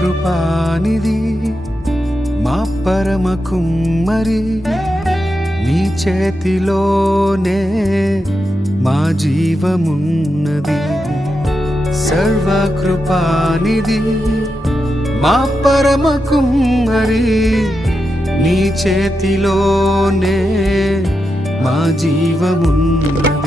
సర్వకృపానిధి మా పరమ కుమ్మరి నీ చేతిలోనే మా జీవమున్నది సర్వకృపానిధి మా పరమ కుమ్మరి నీ చేతిలోనే మా జీవమున్నది